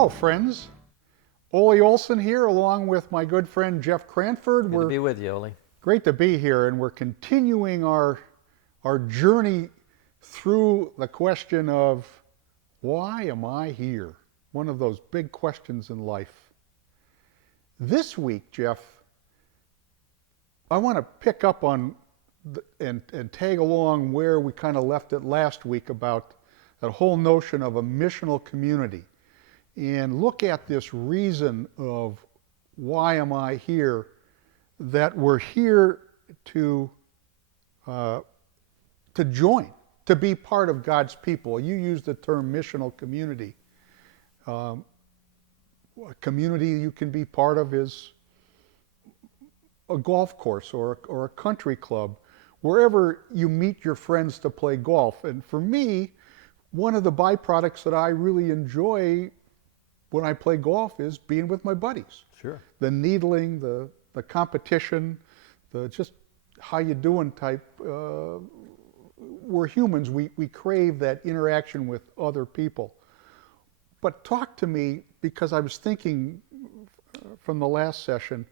Hello, friends. Ole Olson here, along with my good friend Jeff Cranford. Good to be with you, Ole. Great to be here, and we're continuing our journey through the question of why am I here? One of those big questions in life. This week, Jeff, I want to pick up on and tag along where we kind of left it last week about that whole notion of a missional community, and look at this reason of why am I here, that we're here to join, to be part of God's people. You used the term missional community. A community you can be part of is a golf course or a country club, wherever you meet your friends to play golf. And for me, one of the byproducts that I really enjoy when I play golf is being with my buddies. Sure. The needling, the competition, the just how you doing type. We're humans. We crave that interaction with other people. But talk to me, because I was thinking from the last session,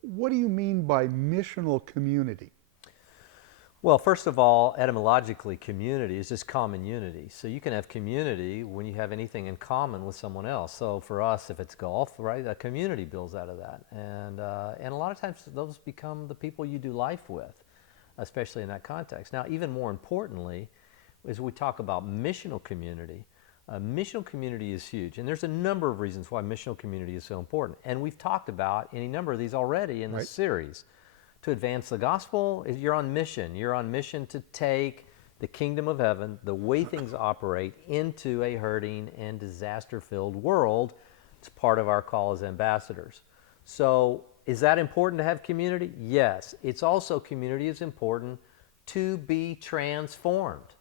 what do you mean by missional community? Well, first of all, etymologically, community is just common unity. So you can have community when you have anything in common with someone else. So for us, if it's golf, right, a community builds out of that. And a lot of times those become the people you do life with, especially in that context. Now, even more importantly, as we talk about missional community is huge. And there's a number of reasons why missional community is so important. And we've talked about any number of these already in this series. To advance the gospel, you're on mission. You're on mission to take the kingdom of heaven, the way things operate, into a hurting and disaster-filled world. It's part of our call as ambassadors. So is that important to have community? Yes. It's also, community is important to be transformed.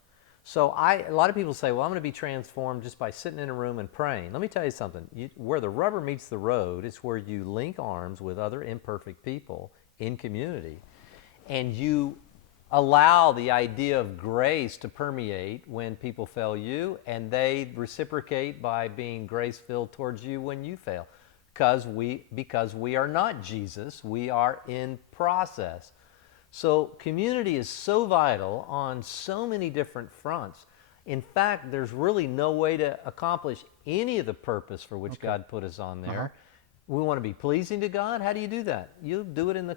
So a lot of people say, well, I'm going to be transformed just by sitting in a room and praying. Let me tell you something. Where the rubber meets the road, it's where you link arms with other imperfect people in community, and you allow the idea of grace to permeate when people fail you, and they reciprocate by being grace-filled towards you when you fail. Because we are not Jesus, we are in process. So community is so vital on so many different fronts. In fact, there's really no way to accomplish any of the purpose for which God put us on there. We want to be pleasing to God. How do you do that? You do it in the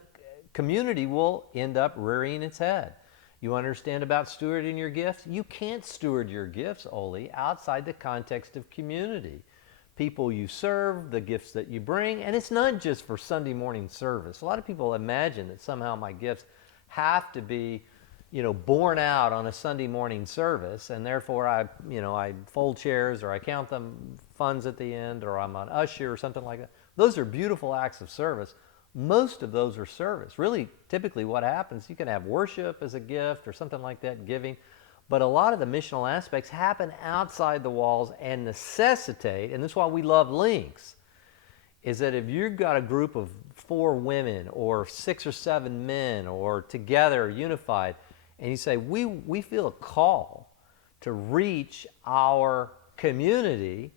community will end up rearing its head. You understand about stewarding your gifts? You can't steward your gifts, Ole, outside the context of community. People you serve, the gifts that you bring, and it's not just for Sunday morning service. A lot of people imagine that somehow my gifts have to be, born out on a Sunday morning service, and therefore I fold chairs, or I count them funds at the end, or I'm an usher or something like that. Those are beautiful acts of service. Most of those are service. Really, typically what happens, you can have worship as a gift or something like that, giving, but a lot of the missional aspects happen outside the walls and necessitate, and this is why we love links, is that if you've got a group of 4 women or 6 or 7 men, or together, unified, and you say, we feel a call to reach our community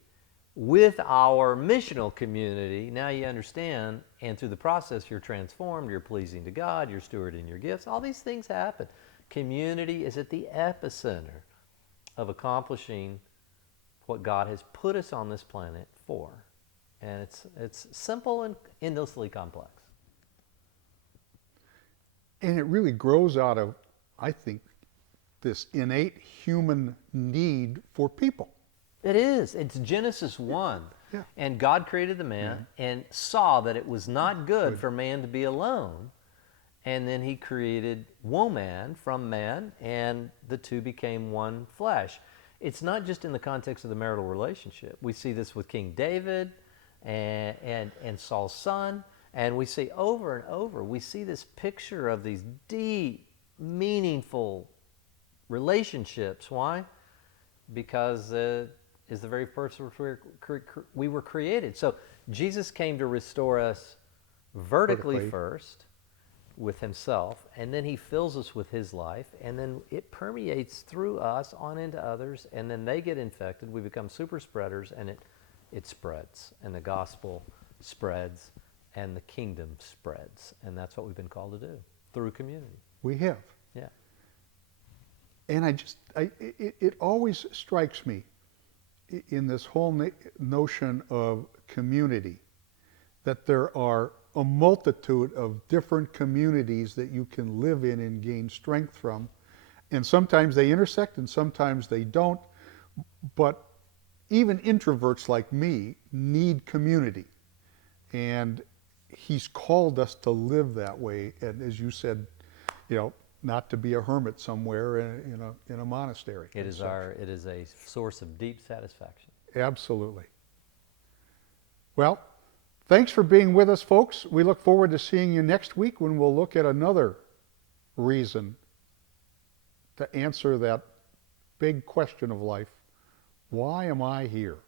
with our missional community, now you understand, and through the process you're transformed, you're pleasing to God, you're stewarding your gifts, all these things happen. Community is at the epicenter of accomplishing what God has put us on this planet for. And it's simple and endlessly complex. And it really grows out of, I think, this innate human need for people. It is. It's Genesis 1. Yeah. And God created the man and saw that it was not good for man to be alone. And then he created woman from man, and the two became one flesh. It's not just in the context of the marital relationship. We see this with King David and Saul's son. And we see over and over, we see this picture of these deep, meaningful relationships. Why? Because is the very purpose we were created. So Jesus came to restore us vertically first with himself, and then he fills us with his life, and then it permeates through us on into others, and then they get infected. We become super spreaders, and it it spreads, and the gospel spreads, and the kingdom spreads. And that's what we've been called to do through community. We have. Yeah. And it always strikes me in this whole notion of community that there are a multitude of different communities that you can live in and gain strength from. And sometimes they intersect and sometimes they don't. But even introverts like me need community. And he's called us to live that way. And as you said, not to be a hermit somewhere in a monastery. It is a source of deep satisfaction. Absolutely. Well, thanks for being with us, folks. We look forward to seeing you next week when we'll look at another reason to answer that big question of life. Why am I here?